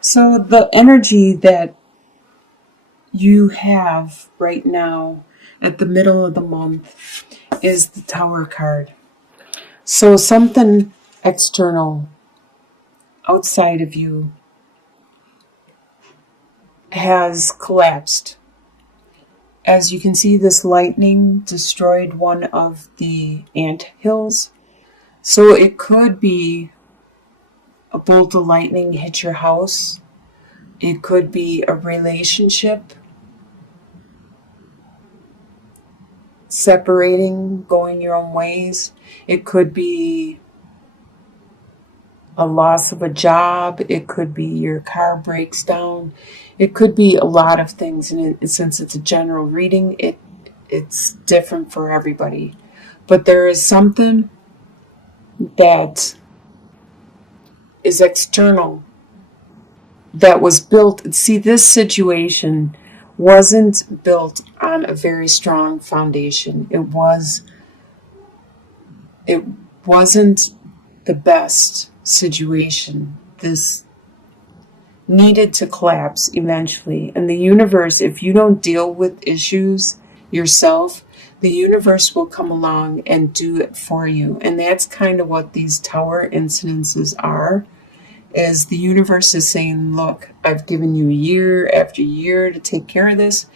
So the energy that you have right now at the middle of the month is the Tower card. So something external outside of you has collapsed. As you can see, this lightning destroyed one of the ant hills. So it could be a bolt of lightning hit your house. It could be a relationship separating, going your own ways. It could be a loss of a job. It could be your car breaks down. It could be a lot of things. And since it's a general reading, it's different for everybody. But there is something that is external that was built. See, this situation wasn't built on a very strong foundation. It wasn't the best situation. This needed to collapse eventually. And the universe, if you don't deal with issues yourself, the universe will come along and do it for you. And that's kind of what these tower incidences are, is the universe is saying, look, I've given you year after year to take care of this,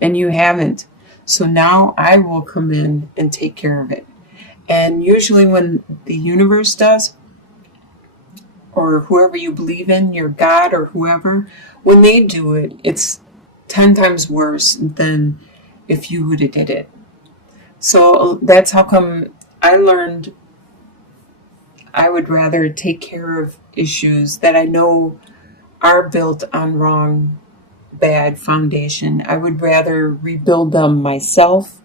and you haven't. So now I will come in and take care of it. And usually when the universe does, or whoever you believe in, your God or whoever, when they do it, it's 10 times worse than if you would have did it. So that's how come I learned I would rather take care of issues that I know are built on wrong, bad foundation. I would rather rebuild them myself.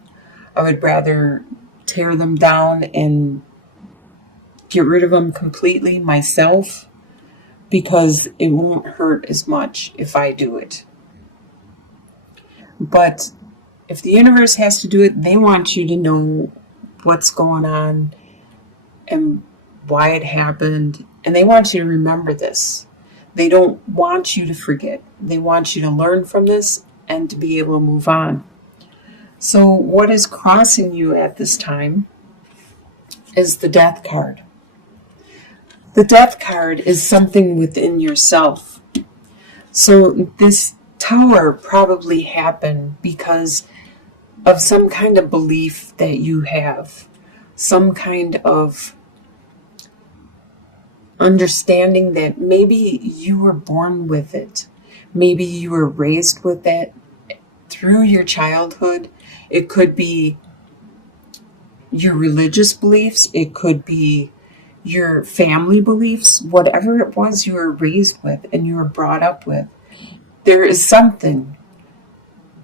I would rather tear them down and get rid of them completely myself, because it won't hurt as much if I do it. But if the universe has to do it, they want you to know what's going on and why it happened. And they want you to remember this. They don't want you to forget. They want you to learn from this and to be able to move on. So what is crossing you at this time is the Death card. The Death card is something within yourself. So this tower probably happened because of some kind of belief that you have, some kind of understanding that maybe you were born with it. Maybe you were raised with that through your childhood. It could be your religious beliefs. It could be your family beliefs. Whatever it was you were raised with and you were brought up with, there is something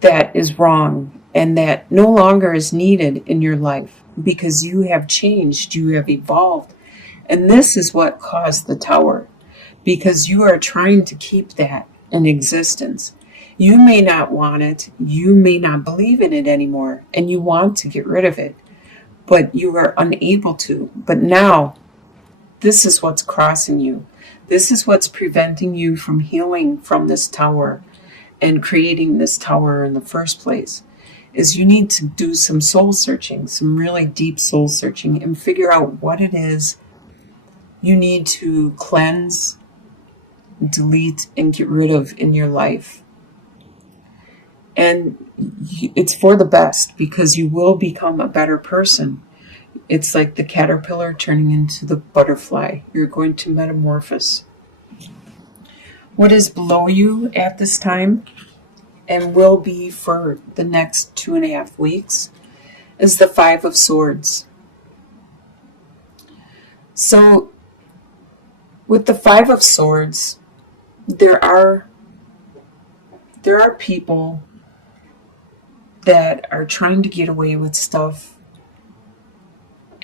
that is wrong and that no longer is needed in your life because you have changed, you have evolved. And this is what caused the tower, because you are trying to keep that in existence. You may not want it, you may not believe in it anymore, and you want to get rid of it, but you are unable to. But now, this is what's crossing you. This is what's preventing you from healing from this tower and creating this tower in the first place, is you need to do some soul searching, some really deep soul searching, and figure out what it is you need to cleanse, delete, and get rid of in your life. And it's for the best, because you will become a better person. It's like the caterpillar turning into the butterfly. You're going to metamorphose. What is below you at this time, and will be for the next 2.5 weeks, is the Five of Swords. So with the Five of Swords, there are people that are trying to get away with stuff,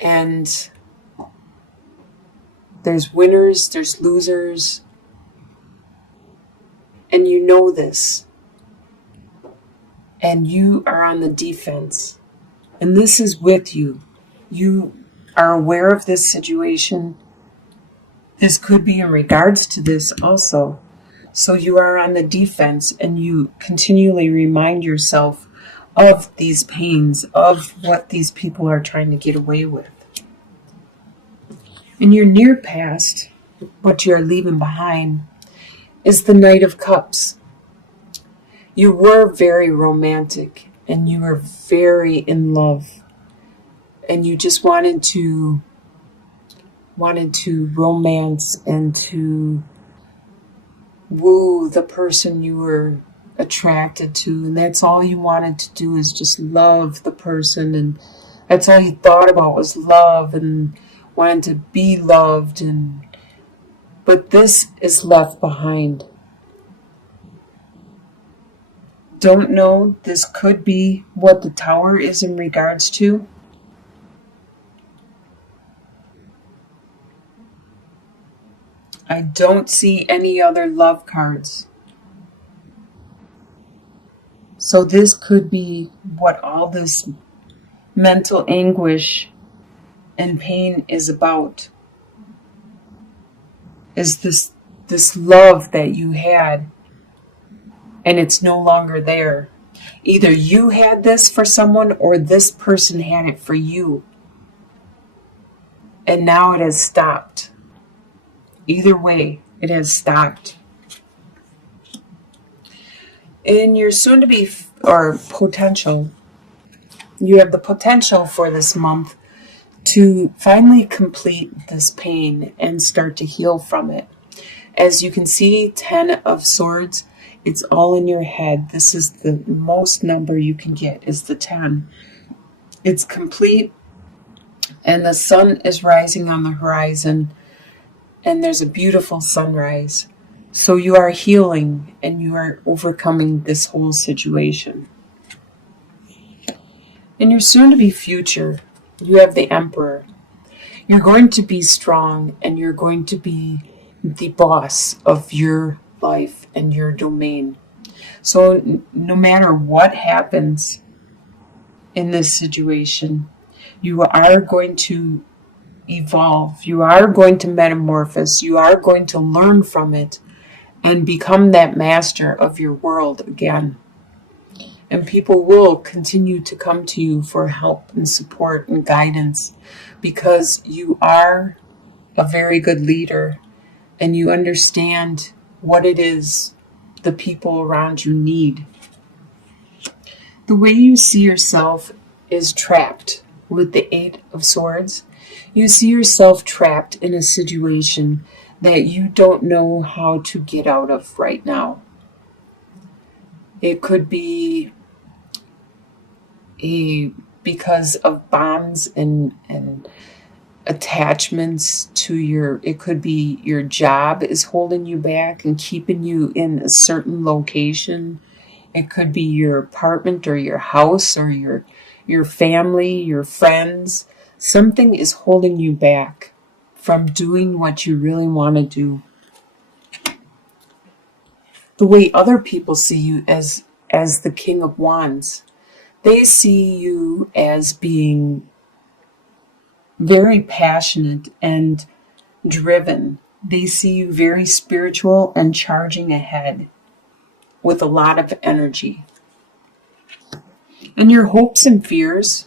and there's winners, there's losers, and you know this, and you are on the defense, and this is with you. You are aware of this situation. This could be in regards to this also. So you are on the defense, and you continually remind yourself of these pains, of what these people are trying to get away with. In your near past, what you are leaving behind is the Knight of Cups. You were very romantic, and you were very in love, and you just wanted to romance and to woo the person you were attracted to, and that's all you wanted to do, is just love the person, and that's all you thought about was love and wanted to be loved. But this is left behind. Don't know, this could be what the Tower is in regards to. I don't see any other love cards. So this could be what all this mental anguish and pain is about. Is this love that you had, and it's no longer there. Either you had this for someone, or this person had it for you, and now it has stopped. Either way, it has stopped. In your soon-to-be, or potential, you have the potential for this month to finally complete this pain and start to heal from it. As you can see, 10 of Swords, it's all in your head. This is the most number you can get, is the 10. It's complete, and the sun is rising on the horizon, and there's a beautiful sunrise. So you are healing, and you are overcoming this whole situation. In your soon-to-be future, you have the Emperor. You're going to be strong, and you're going to be the boss of your life and your domain. So no matter what happens in this situation, you are going to evolve. You are going to metamorphose. You are going to learn from it and become that master of your world again. And people will continue to come to you for help and support and guidance, because you are a very good leader, and you understand what it is the people around you need. The way you see yourself is trapped with the 8 of Swords. You see yourself trapped in a situation that you don't know how to get out of right now. It could be because of bonds and attachments to it could be your job is holding you back and keeping you in a certain location. It could be your apartment or your house or your family, your friends. Something is holding you back from doing what you really want to do. The way other people see you as the King of Wands, they see you as being very passionate and driven. They see you very spiritual and charging ahead with a lot of energy. And your hopes and fears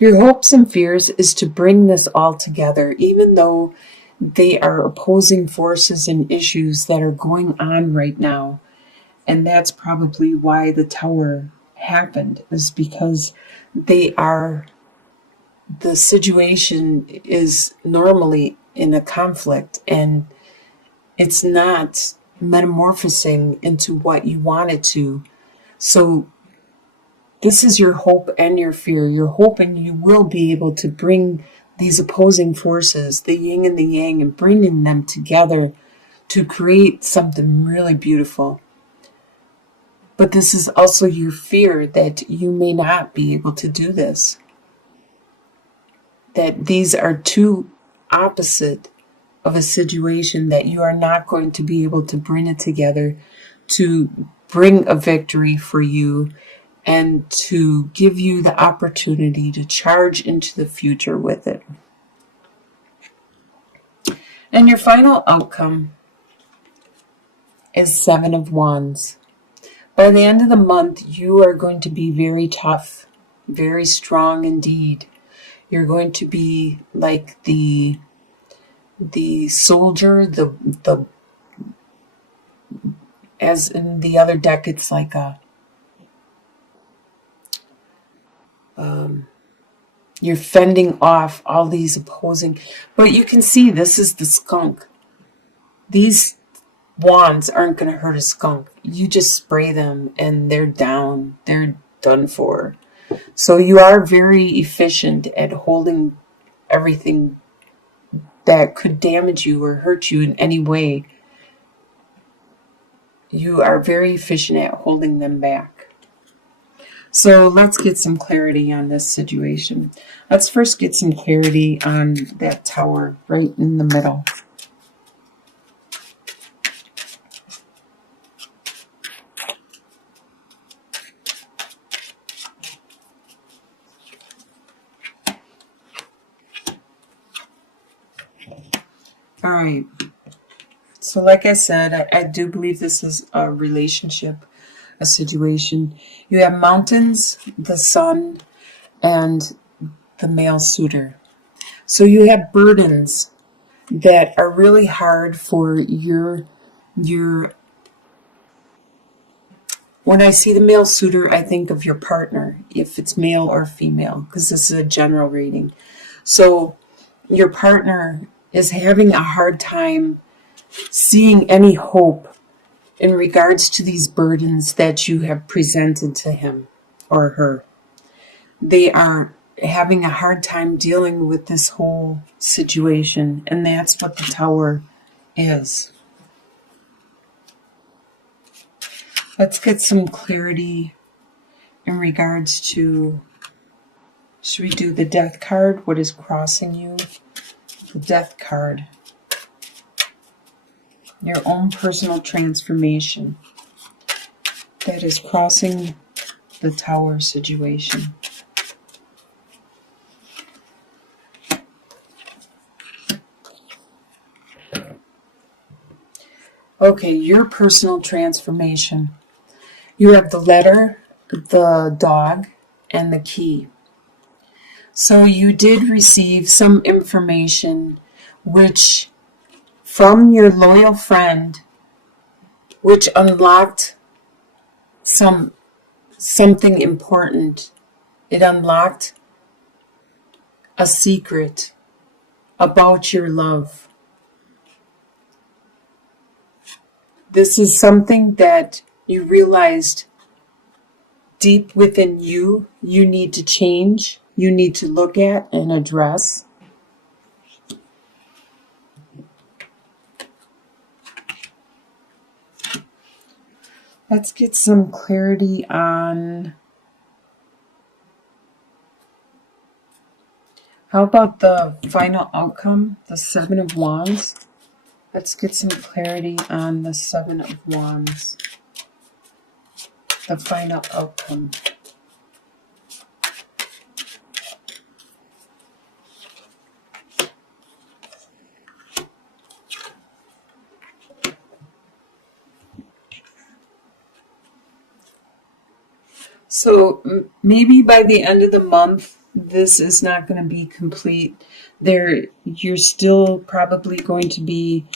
is to bring this all together, even though they are opposing forces and issues that are going on right now. And that's probably why the Tower happened, is because the situation is normally in a conflict, and it's not metamorphosing into what you want it to. So this is your hope and your fear. You're hoping you will be able to bring these opposing forces, the yin and the yang, and bringing them together to create something really beautiful. But this is also your fear that you may not be able to do this. That these are two opposite of a situation, that you are not going to be able to bring it together to bring a victory for you and to give you the opportunity to charge into the future with it. And your final outcome is Seven of Wands. By the end of the month, you are going to be very tough, very strong indeed. You're going to be like the soldier, the as in the other deck, it's like you're fending off all these opposing. But you can see this is the skunk. These wands aren't going to hurt a skunk. You just spray them and they're down. They're done for. So you are very efficient at holding everything that could damage you or hurt you in any way. You are very efficient at holding them back. So let's get some clarity on this situation. Let's first get some clarity on that tower right in the middle. All right. So like I said, I do believe this is a relationship, a situation. You have mountains, the sun, and the male suitor. So you have burdens that are really hard for your when I see the male suitor, I think of your partner, if it's male or female, because this is a general reading. So your partner is having a hard time seeing any hope in regards to these burdens that you have presented to him or her. They are having a hard time dealing with this whole situation, and that's what the tower is. Let's get some clarity in regards to, should we do the death card? What is crossing you? The death card. Your own personal transformation that is crossing the tower situation. Okay, your personal transformation. You have the letter, the dog, and the key. So you did receive some information which from your loyal friend, which unlocked something important. It unlocked a secret about your love. This is something that you realized deep within you need to change, you need to look at and address. Let's get some clarity on, how about the final outcome, the Seven of Wands? Let's get some clarity on the Seven of Wands, the final outcome. So maybe by the end of the month, this is not going to be complete. You're still probably going to be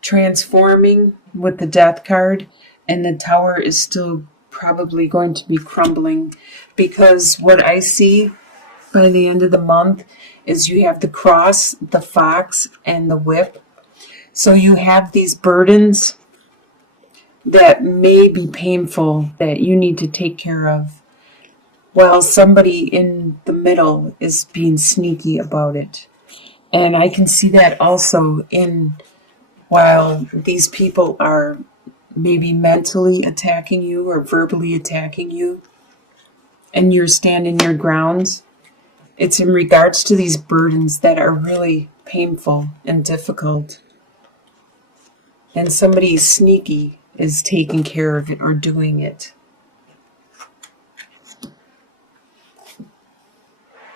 transforming with the death card, and the tower is still probably going to be crumbling, because what I see by the end of the month is you have the cross, the fox, and the whip. So you have these burdens that may be painful that you need to take care of, while somebody in the middle is being sneaky about it. And I can see that also while these people are maybe mentally attacking you or verbally attacking you, and you're standing your grounds. It's in regards to these burdens that are really painful and difficult. And somebody sneaky is taking care of it or doing it.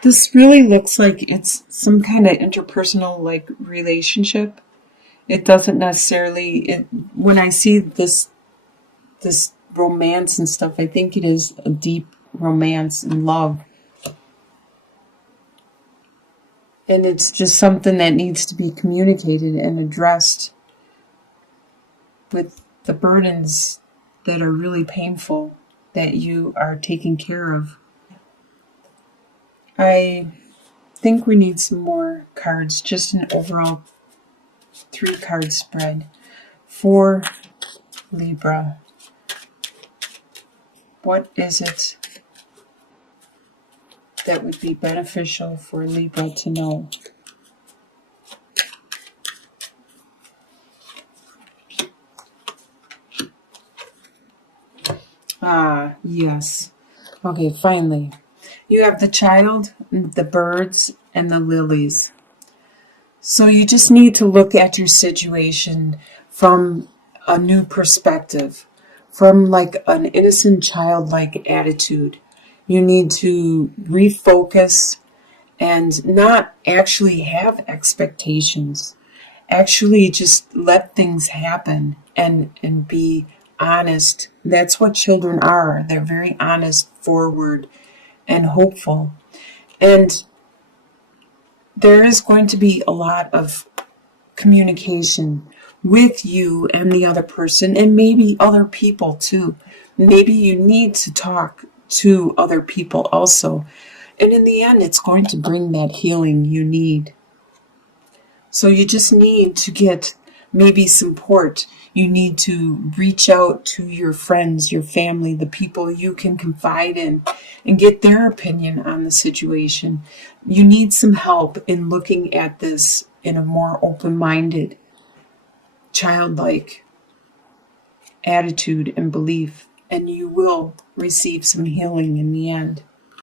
This really looks like it's some kind of interpersonal relationship. It doesn't necessarily, when I see this romance and stuff, I think it is a deep romance and love. And it's just something that needs to be communicated and addressed with the burdens that are really painful that you are taking care of. I think we need some more cards, just an overall 3-card spread for Libra. What is it that would be beneficial for Libra to know? Ah, yes. Okay, finally. You have the child, the birds, and the lilies. So you just need to look at your situation from a new perspective, from like an innocent childlike attitude. You need to refocus and not actually have expectations. Actually just let things happen and be honest. That's what children are. They're very honest, forward, and hopeful. And there is going to be a lot of communication with you and the other person, and maybe other people too. Maybe you need to talk to other people also. And in the end, it's going to bring that healing you need. So you just need to get maybe support. You need to reach out to your friends, your family, the people you can confide in, and get their opinion on the situation. You need some help in looking at this in a more open-minded, childlike attitude and belief, and you will receive some healing in the end.